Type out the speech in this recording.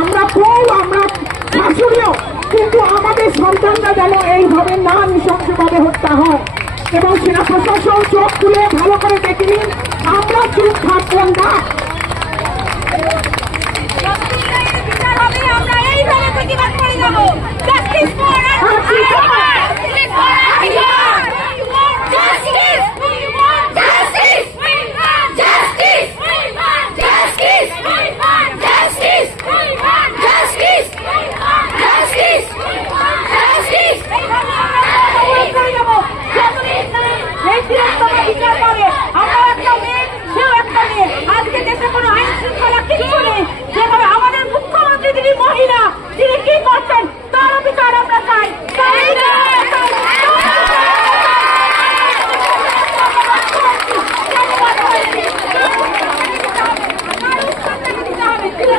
আমরা বউ, আমরা শাশুড়িও, কিন্তু আমাদের সন্তানরা যেন এইভাবে না নৃশংসভাবে হত্যা হয়। এবং সেনা প্রশাসন চোখ খুলে ভালো করে দেখে নিন, আমরা চুপ থাকবো না।